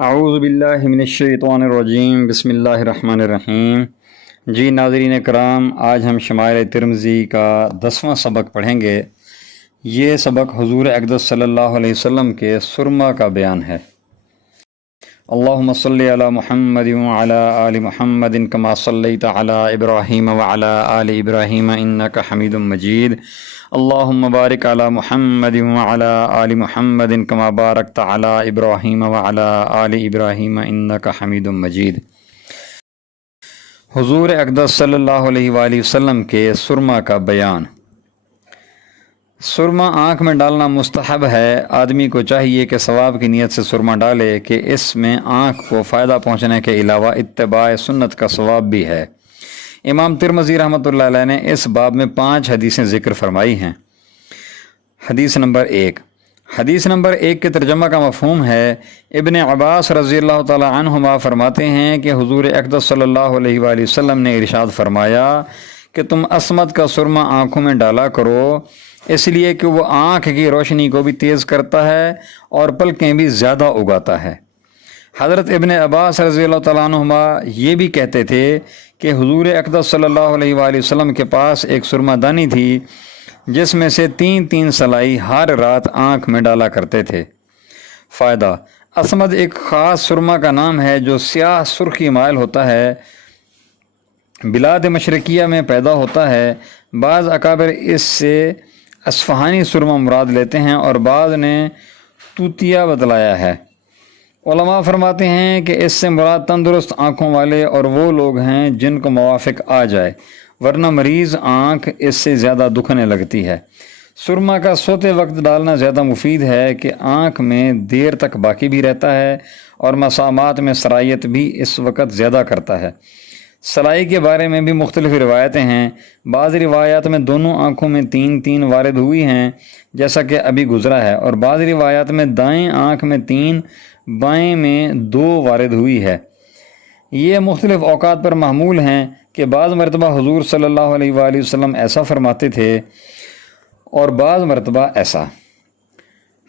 اعوذ باللہ من الشیطان الرجیم، بسم اللہ الرحمن الرحیم۔ جی ناظرین کرام، آج ہم شمائل ترمذی کا 10واں سبق پڑھیں گے۔ یہ سبق حضور اقدس صلی اللہ علیہ وسلم کے سرما کا بیان ہے۔ اللہم صلی علی محمد وعلی آل محمد کما صلیت علی ابراہیم وعلی آل ابراہیم انک حمید مجید۔ اللہم بارک علی محمد وعلی آل محمد کما بارکت علی ابراہیم وعلی آل ابراہیم انک حمید مجید۔ حضور اقدس صلی اللہ علیہ وآلہ وسلم کے سرما کا بیان۔ سرما آنکھ میں ڈالنا مستحب ہے۔ آدمی کو چاہیے کہ ثواب کی نیت سے سرما ڈالے کہ اس میں آنکھ کو فائدہ پہنچنے کے علاوہ اتباع سنت کا ثواب بھی ہے۔ امام ترمذی رحمۃ اللہ علیہ نے اس باب میں 5 حدیثیں ذکر فرمائی ہیں۔ حدیث نمبر 1۔ حدیث نمبر 1 کے ترجمہ کا مفہوم ہے، ابن عباس رضی اللہ تعالی عنہما فرماتے ہیں کہ حضور اقدس صلی اللہ علیہ وآلہ وسلم نے ارشاد فرمایا کہ تم عصمت کا سرما آنکھوں میں ڈالا کرو، اس لیے کہ وہ آنکھ کی روشنی کو بھی تیز کرتا ہے اور پلکیں بھی زیادہ اگاتا ہے۔ حضرت ابن عباس رضی اللہ تعالیٰ عنہما یہ بھی کہتے تھے کہ حضور اقدس صلی اللہ علیہ وآلہ وسلم کے پاس ایک سرما دانی تھی جس میں سے 3 سلائی ہر رات آنکھ میں ڈالا کرتے تھے۔ فائدہ: عصمت ایک خاص سرما کا نام ہے جو سیاہ سرخی مائل ہوتا ہے، بلاد مشرقیہ میں پیدا ہوتا ہے۔ بعض اکابر اس سے اصفہانی سرما مراد لیتے ہیں اور بعض نے توتیا بتلایا ہے۔ علماء فرماتے ہیں کہ اس سے مراد تندرست آنکھوں والے اور وہ لوگ ہیں جن کو موافق آ جائے، ورنہ مریض آنکھ اس سے زیادہ دکھنے لگتی ہے۔ سرما کا سوتے وقت ڈالنا زیادہ مفید ہے کہ آنکھ میں دیر تک باقی بھی رہتا ہے اور مسامات میں سرایت بھی اس وقت زیادہ کرتا ہے۔ سلائی کے بارے میں بھی مختلف روایتیں ہیں۔ بعض روایات میں دونوں آنکھوں میں 3 وارد ہوئی ہیں جیسا کہ ابھی گزرا ہے، اور بعض روایات میں دائیں آنکھ میں 3، بائیں میں 2 وارد ہوئی ہے۔ یہ مختلف اوقات پر محمول ہیں کہ بعض مرتبہ حضور صلی اللہ علیہ وآلہ وسلم ایسا فرماتے تھے اور بعض مرتبہ ایسا۔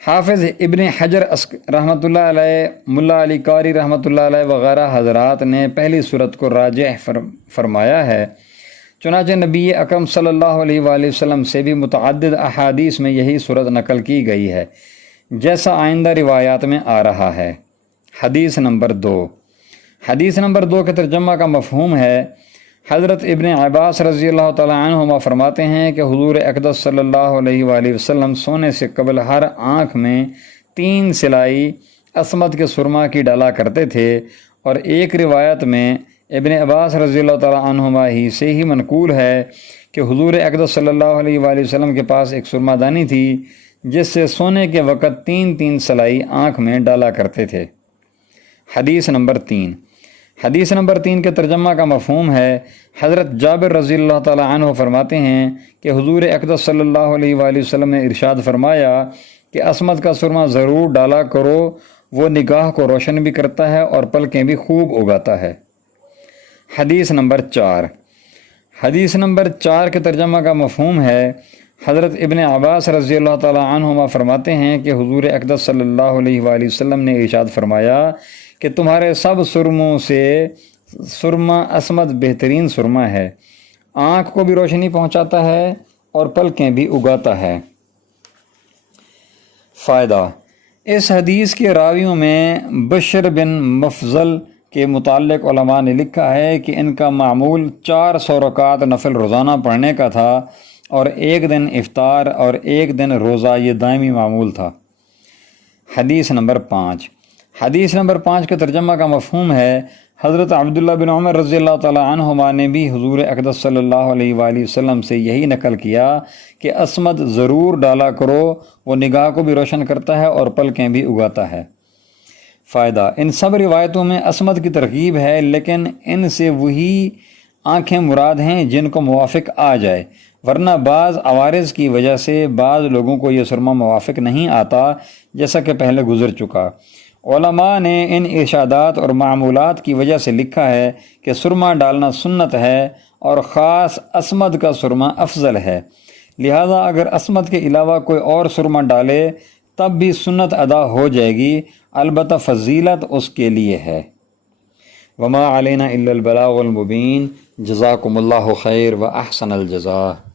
حافظ ابن حجر رحمۃ اللہ علیہ، ملا علی قاری رحمۃ اللہ علیہ وغیرہ حضرات نے پہلی صورت کو راجح فرمایا ہے۔ چنانچہ نبی اکرم صلی اللہ علیہ وآلہ وسلم سے بھی متعدد احادیث میں یہی صورت نقل کی گئی ہے جیسا آئندہ روایات میں آ رہا ہے۔ حدیث نمبر 2۔ حدیث نمبر 2 کے ترجمہ کا مفہوم ہے، حضرت ابن عباس رضی اللہ تعالیٰ عنہما فرماتے ہیں کہ حضور اقدس صلی اللہ علیہ وآلہ وسلم سونے سے قبل ہر آنکھ میں 3 سلائی عصمت کے سرما کی ڈالا کرتے تھے، اور ایک روایت میں ابن عباس رضی اللہ تعالیٰ عنہما ہی سے ہی منقول ہے کہ حضور اقدس صلی اللہ علیہ وآلہ وسلم کے پاس ایک سرما دانی تھی جس سے سونے کے وقت 3 سلائی آنکھ میں ڈالا کرتے تھے۔ حدیث نمبر 3۔ حدیث نمبر 3 کے ترجمہ کا مفہوم ہے، حضرت جابر رضی اللہ تعالیٰ عنہ فرماتے ہیں کہ حضور اقدس صلی اللہ علیہ وآلہ وسلم نے ارشاد فرمایا کہ عصمت کا سرما ضرور ڈالا کرو، وہ نگاہ کو روشن بھی کرتا ہے اور پلکیں بھی خوب اگاتا ہے۔ حدیث نمبر 4۔ حدیث نمبر 4 کے ترجمہ کا مفہوم ہے، حضرت ابن عباس رضی اللہ تعالیٰ عنہما فرماتے ہیں کہ حضور اقدس صلی اللہ علیہ وآلہ وسلم نے ارشاد فرمایا کہ تمہارے سب سرموں سے سرما عصمت بہترین سرما ہے، آنکھ کو بھی روشنی پہنچاتا ہے اور پلکیں بھی اگاتا ہے۔ فائدہ: اس حدیث کے راویوں میں بشر بن مفضل کے متعلق علماء نے لکھا ہے کہ ان کا معمول 400 رکعت نفل روزانہ پڑھنے کا تھا، اور 1 دن افطار اور 1 دن روزہ یہ دائمی معمول تھا۔ حدیث نمبر 5۔ حدیث نمبر 5 کے ترجمہ کا مفہوم ہے، حضرت عبداللہ بن عمر رضی اللہ تعالیٰ عنہما نے بھی حضور اقدس صلی اللہ علیہ وآلہ وسلم سے یہی نقل کیا کہ عصمت ضرور ڈالا کرو، وہ نگاہ کو بھی روشن کرتا ہے اور پلکیں بھی اگاتا ہے۔ فائدہ: ان سب روایتوں میں عصمت کی ترغیب ہے، لیکن ان سے وہی آنکھیں مراد ہیں جن کو موافق آ جائے، ورنہ بعض عوارض کی وجہ سے بعض لوگوں کو یہ سرما موافق نہیں آتا، جیسا کہ پہلے گزر چکا۔ علماء نے ان ارشادات اور معمولات کی وجہ سے لکھا ہے کہ سرما ڈالنا سنت ہے اور خاص عصمت کا سرما افضل ہے، لہذا اگر عصمت کے علاوہ کوئی اور سرما ڈالے تب بھی سنت ادا ہو جائے گی، البتہ فضیلت اس کے لیے ہے۔ وما علینا الا البلاغ المبین۔ جزاکم اللہ خیر و احسن الجزاء۔